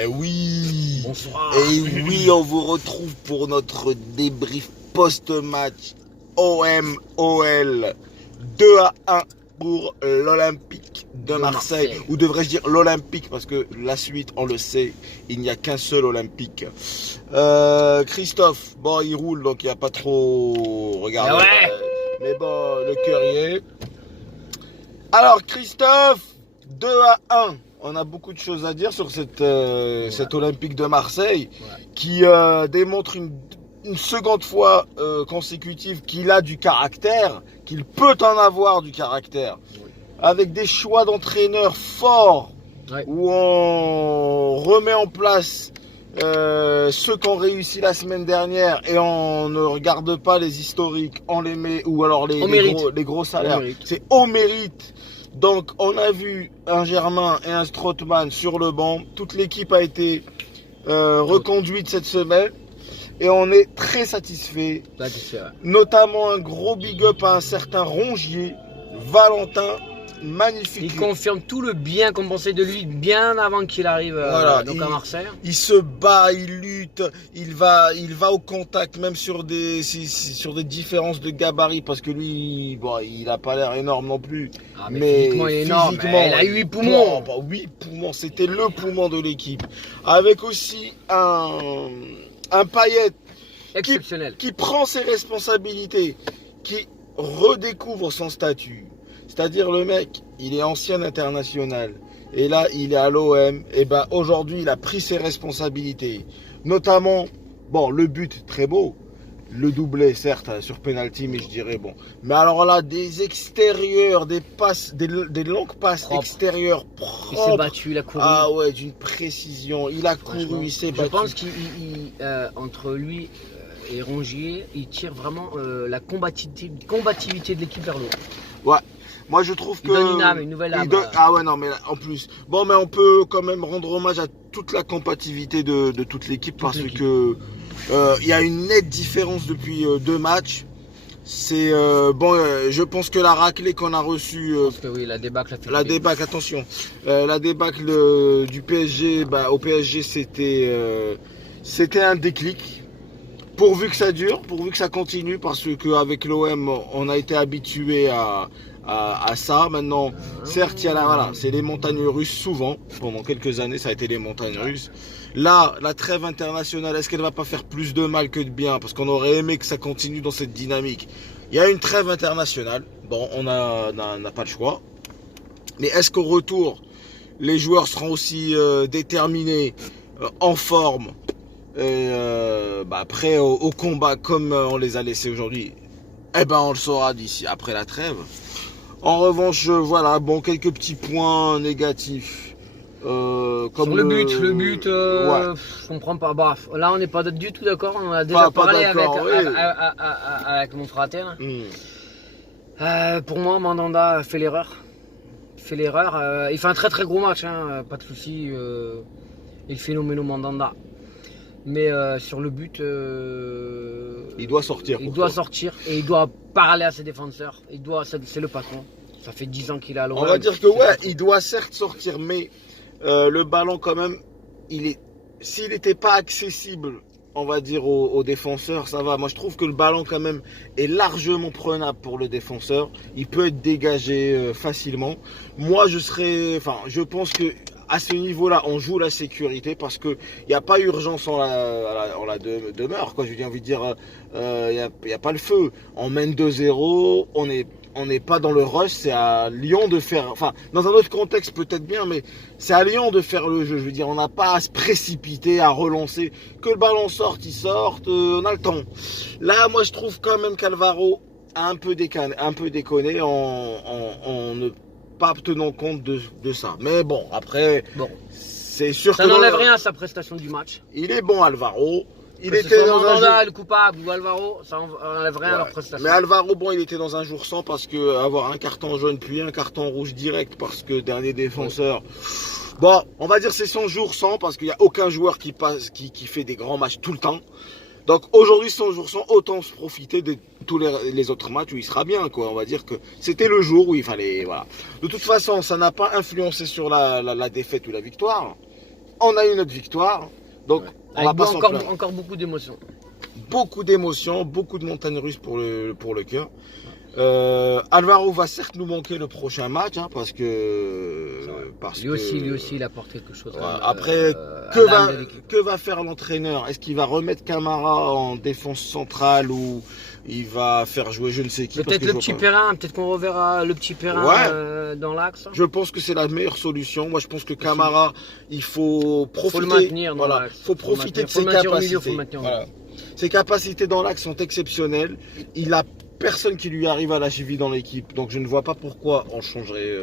Eh oui. Bonsoir. Et oui, on vous retrouve pour notre débrief post-match OM-OL 2-1 pour l'Olympique de Marseille. Ou devrais-je dire l'Olympique, parce que la suite, on le sait, il n'y a qu'un seul Olympique. Christophe, bon, il roule, donc il n'y a pas trop... Regardez. Ouais. Mais bon, le cœur y est. Alors, Christophe, 2-1. On a beaucoup de choses à dire sur cet Olympique de Marseille qui démontre une seconde fois consécutive qu'il a du caractère, qu'il peut en avoir du caractère, avec des choix d'entraîneurs forts où on remet en place ceux qui ont réussi la semaine dernière et on ne regarde pas les historiques, on les met, ou alors les gros salaires. C'est au mérite. Donc on a vu un Germain et un Strootman sur le banc. Toute l'équipe a été reconduite cette semaine et on est très satisfait. Notamment un gros big up à un certain Rongier, Valentin, magnifique. Il confirme tout le bien qu'on pensait de lui bien avant qu'il arrive à Marseille. Il se bat, il lutte, il va au contact même sur des différences de gabarit parce que lui, bon, il n'a pas l'air énorme non plus. Ah, mais physiquement, il est énorme. Il a 8 poumons. 8 poumons, c'était le poumon de l'équipe. Avec aussi un Payet exceptionnel qui prend ses responsabilités, qui redécouvre son statut. C'est-à-dire le mec, il est ancien international. Et là, il est à l'OM. Et ben aujourd'hui, il a pris ses responsabilités. Notamment, bon, le but, très beau. Le doublé, certes, sur penalty, mais je dirais bon. Mais alors là, des extérieurs, des passes, des longues passes extérieures propres. Il s'est battu, il a couru. Ah ouais, d'une précision. Il a couru, il s'est battu. Je pense qu'entre lui et Rongier, il tire vraiment la combativité de l'équipe vers l'eau. Ouais. Moi je trouve que... Il donne une nouvelle âme. Ah ouais, non mais en plus... Bon, mais on peut quand même rendre hommage à toute la compatibilité de toute l'équipe parce que il y a une nette différence depuis 2 matchs. C'est je pense que la raclée qu'on a reçue... parce que oui, la débâcle a fait... La débâcle, attention. La débâcle du PSG, au PSG, c'était un déclic. Pourvu que ça dure, pourvu que ça continue, parce qu'avec l'OM, on a été habitué à ça. Maintenant, certes, c'est les montagnes russes souvent. Pendant quelques années, ça a été les montagnes russes. Là, la trêve internationale, est-ce qu'elle va pas faire plus de mal que de bien? Parce qu'on aurait aimé que ça continue dans cette dynamique. Il y a une trêve internationale. Bon, on n'a pas le choix. Mais est-ce qu'au retour, les joueurs seront aussi déterminés, en forme, prêts au combat comme on les a laissés aujourd'hui? Eh ben, on le saura d'ici après la trêve. En revanche, voilà, bon, quelques petits points négatifs. Comme sur le but, je comprends pas. Bah, là, on n'est pas du tout d'accord. On a déjà parlé avec mon frater. Pour moi, Mandanda fait l'erreur. Il fait un très très gros match, hein, pas de souci. Il phénoménal Mandanda. Mais sur le but, il doit sortir. Il doit sortir et il doit parler à ses défenseurs. C'est le patron. Ça fait 10 ans qu'il est à l'OM. On va dire que il doit certes sortir, mais le ballon quand même, s'il n'était pas accessible, on va dire aux défenseurs, ça va. Moi je trouve que le ballon quand même est largement prenable pour le défenseur. Il peut être dégagé facilement. Moi je pense que à ce niveau-là, on joue la sécurité parce que il n'y a pas urgence en la demeure, quoi. Je veux envie de dire, il n'y a pas le feu. On mène 2-0, on n'est pas dans le rush. C'est à Lyon de faire, enfin, dans un autre contexte peut-être bien, mais c'est à Lyon de faire le jeu. Je veux dire, on n'a pas à se précipiter, à relancer. Que le ballon sorte, il sorte, on a le temps. Là, moi, je trouve quand même qu'Alvaro a un peu déconné en ne pas tenant compte de ça. Mais bon, après, c'est sûr que... Ça n'enlève rien à sa prestation du match. Il est bon, Alvaro. Il était dans un jour... le coupable ou Alvaro, ça n'enlève rien à leur prestation. Mais Alvaro, bon, il était dans un jour sans parce que avoir un carton jaune puis un carton rouge direct parce que dernier défenseur... Bon, on va dire c'est son jour sans parce qu'il n'y a aucun joueur qui fait des grands matchs tout le temps. Donc aujourd'hui, son jour sans, autant se profiter de tous les autres matchs où il sera bien, quoi. On va dire que c'était le jour où il fallait, voilà. De toute façon, ça n'a pas influencé sur la défaite ou la victoire. on a eu notre victoire. Donc, on va pas s'en plaindre. Encore beaucoup d'émotions. Beaucoup d'émotions, beaucoup de montagnes russes pour le cœur. Alvaro va certes nous manquer le prochain match, hein, parce que lui aussi, il apporte quelque chose. Après, que va faire l'entraîneur? Est-ce qu'il va remettre Camara en défense centrale ou il va faire jouer je ne sais qui? Peut-être le petit Perrin, peut-être qu'on reverra le petit Perrin dans l'axe. Je pense que c'est la meilleure solution. Moi, je pense que Camara, il faut profiter. Faut le maintenir. Voilà, faut profiter de ses capacités. Ses capacités dans l'axe sont exceptionnelles. Il a personne qui lui arrive à la cheville dans l'équipe, donc je ne vois pas pourquoi on changerait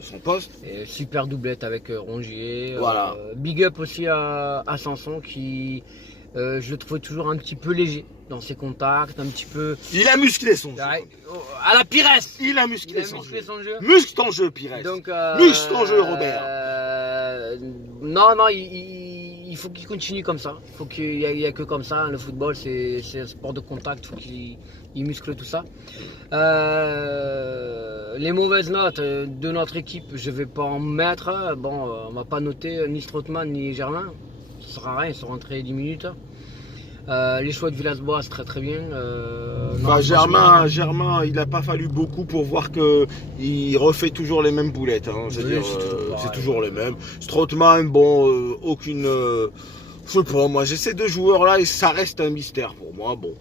son poste. Et super doublette avec Rongier. Voilà. Big up aussi à Sanson qui, je le trouvais toujours un petit peu léger dans ses contacts, un petit peu. Il a musclé son jeu. À la Pires. Il a musclé son jeu. Muscle ton jeu, Pires. Donc, muscle ton jeu, Robert. Non, il faut qu'il continue comme ça. Il faut qu'il y a que comme ça. Le football, c'est un sport de contact. Il faut qu'il muscle tout ça. Les mauvaises notes de notre équipe, je vais pas en mettre. Bon, on va pas noter ni Strootman ni Germain. Ça sert à rien, ils sont rentrés 10 minutes. Les choix de Villas-Boas, très bien. Germain, il n'a pas fallu beaucoup pour voir qu'il refait toujours les mêmes boulettes. Hein. C'est toujours les mêmes. Strootman, bon, aucune. Je sais pas, moi, j'ai ces deux joueurs-là et ça reste un mystère pour moi. Bon.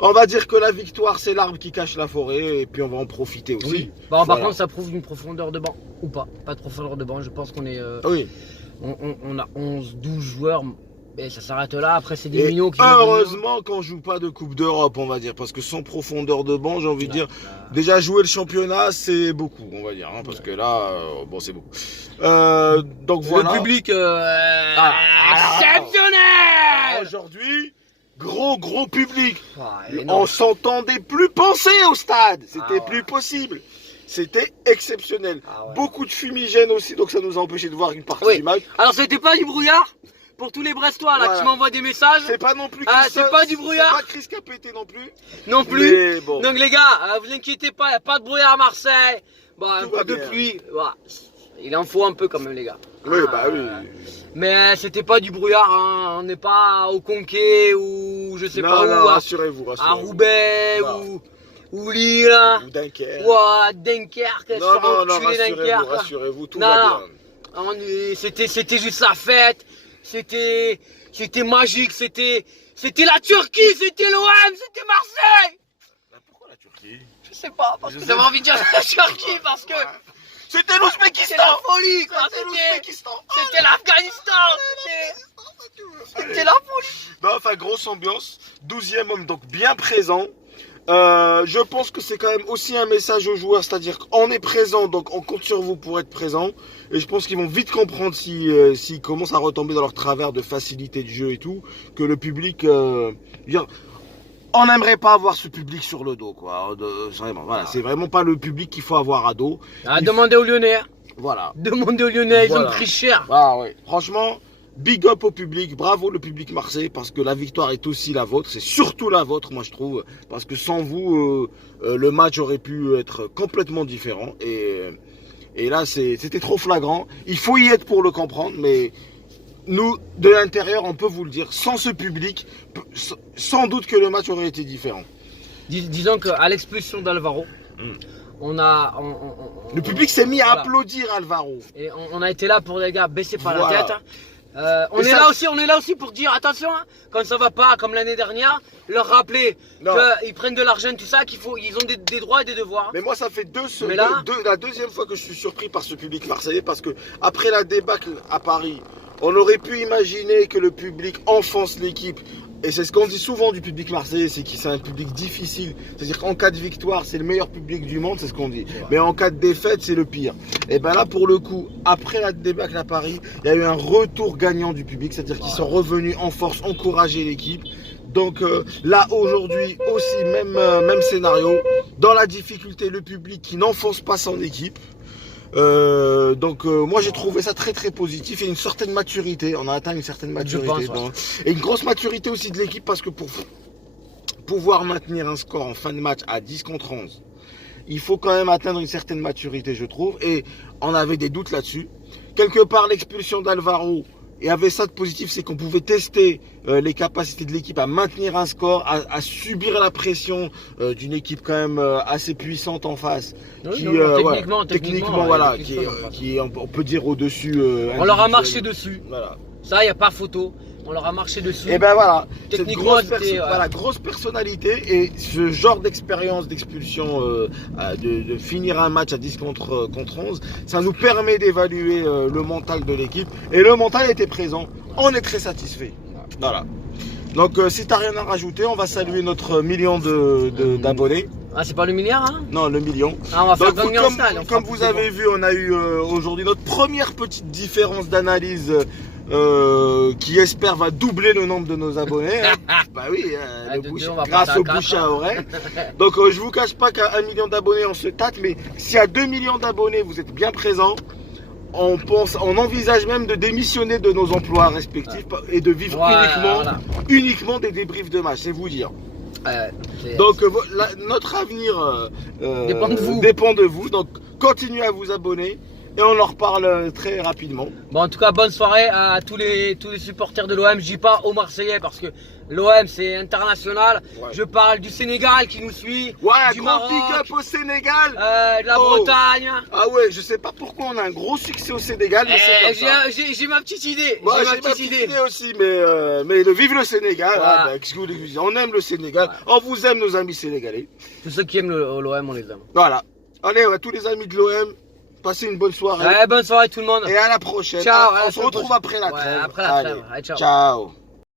On va dire que la victoire, c'est l'arbre qui cache la forêt et puis on va en profiter aussi. Oui. Bon, par contre, ça prouve une profondeur de banc ou pas. Pas de profondeur de banc, je pense qu'on est. On a 11-12 joueurs. Et ça s'arrête là, après c'est des millions qui heureusement qu'on joue pas de Coupe d'Europe, on va dire, parce que sans profondeur de banc, j'ai envie de dire, déjà jouer le championnat, c'est beaucoup, on va dire, hein, parce que là, bon, c'est beaucoup. Donc voilà. Le public exceptionnel. Aujourd'hui, gros public. On s'entendait plus penser au stade, c'était plus possible. C'était exceptionnel. Beaucoup de fumigène aussi, donc ça nous a empêché de voir une partie du match. Alors c'était pas du brouillard? Pour tous les Brestois là qui m'envoient des messages. C'est pas non plus c'est pas du brouillard. C'est pas Chris qui a pété non plus. Non plus. Bon. Donc les gars, vous inquiétez pas, il n'y a pas de brouillard à Marseille. Bon, un peu de pluie. Voilà. Il en faut un peu quand même les gars. Oui, oui. Mais c'était pas du brouillard, hein. On n'est pas au Conquet ou je sais pas où. Rassurez-vous. À Roubaix ou Lille. Ou Dunkerque. Ouais, Dunkerque. Rassurez-vous, tout va bien. C'était juste la fête. C'était magique, c'était la Turquie, c'était l'OM, c'était Marseille. Pourquoi la Turquie? Je sais pas, parce que j'avais envie de dire la Turquie, parce que c'était l'Ouzbékistan. C'était la folie, quoi. C'était l'Afghanistan, c'était la folie. Non, enfin, grosse ambiance, 12e homme, donc bien présent. Je pense que c'est quand même aussi un message aux joueurs, c'est-à-dire qu'on est présent, donc on compte sur vous pour être présent. Et je pense qu'ils vont vite comprendre s'ils commencent à retomber dans leur travers de facilité de jeu et tout, que le public, on n'aimerait pas avoir ce public sur le dos, quoi. Vraiment, voilà, c'est vraiment pas le public qu'il faut avoir à dos. Demandez aux Lyonnais. Voilà. Demandez aux Lyonnais, ils ont pris cher. Franchement. Big up au public, bravo le public marseillais, parce que la victoire est aussi la vôtre, c'est surtout la vôtre, moi je trouve, parce que sans vous, le match aurait pu être complètement différent, et là c'était trop flagrant. Il faut y être pour le comprendre, mais nous, de l'intérieur, on peut vous le dire, sans ce public, sans doute que le match aurait été différent. Disons qu'à l'expulsion d'Alvaro, le public s'est mis à applaudir Alvaro. Et on a été là pour les gars, baissez pas la tête. On est là aussi pour dire attention, hein, quand ça va pas comme l'année dernière, leur rappeler qu'ils prennent de l'argent, tout ça, ils ont des droits et des devoirs. Mais moi ça fait la deuxième fois que je suis surpris par ce public marseillais, parce que après la débâcle à Paris, on aurait pu imaginer que le public enfonce l'équipe. Et c'est ce qu'on dit souvent du public marseillais, c'est que c'est un public difficile. C'est-à-dire qu'en cas de victoire, c'est le meilleur public du monde, c'est ce qu'on dit. Mais en cas de défaite, c'est le pire. Et bien là, pour le coup, après la débâcle à Paris, il y a eu un retour gagnant du public. C'est-à-dire qu'ils sont revenus en force, encourager l'équipe. Donc là, aujourd'hui, aussi, même scénario. Dans la difficulté, le public qui n'enfonce pas son équipe. Moi j'ai trouvé ça très positif et une certaine maturité. On a atteint une certaine maturité et une grosse maturité aussi de l'équipe, parce que pour pouvoir maintenir un score en fin de match à 10 contre 11, il faut quand même atteindre une certaine maturité, je trouve, et on avait des doutes là-dessus. Quelque part, l'expulsion d'Alvaro et avait ça de positif, c'est qu'on pouvait tester les capacités de l'équipe à maintenir un score, à subir la pression d'une équipe quand même assez puissante en face. Oui, Qui, non, techniquement, voilà, ouais, qui est, on peut dire au-dessus. on leur a marché dessus. Voilà. Ça, il n'y a pas photo. On leur a marché dessus. Et ben voilà, cette Techniquement, grosse personnalité et ce genre d'expérience d'expulsion, de finir un match à 10 contre 11, ça nous permet d'évaluer le mental de l'équipe. Et le mental était présent. On est très satisfait. Voilà. Donc si tu n'as rien à rajouter, on va saluer notre million d'abonnés. Ah, c'est pas le milliard, hein? Non, le million. Ah, on va faire gagner en stade. Comme vous avez vu, on a eu aujourd'hui notre première petite différence d'analyse qui espère va doubler le nombre de nos abonnés. Hein. Bah oui, grâce au bouche à oreille. Donc je vous cache pas qu'à 1 million d'abonnés on se tâte, mais si à 2 millions d'abonnés vous êtes bien présents, on envisage même de démissionner de nos emplois respectifs et de vivre uniquement des débriefs de match, c'est vous dire. Donc notre avenir dépend de vous, donc continuez à vous abonner et on en reparle très rapidement. Bon, en tout cas, bonne soirée à tous les supporters de l'OM. Je dis pas aux Marseillais parce que l'OM c'est international. Ouais. Je parle du Sénégal qui nous suit, du Maroc, big up au Sénégal, de la Bretagne. Ah ouais, je sais pas pourquoi on a un gros succès au Sénégal, mais c'est comme ça. J'ai ma petite idée. Ouais, j'ai ma petite idée aussi, mais vive le Sénégal. On aime le Sénégal. On vous aime, nos amis sénégalais. Tous ceux qui aiment l'OM, on les aime. Voilà. Allez, tous les amis de l'OM. Passez une bonne soirée. Bonne soirée tout le monde. Et à la prochaine. Ciao. On se retrouve après la trêve. Après la trêve. Ciao. Ciao.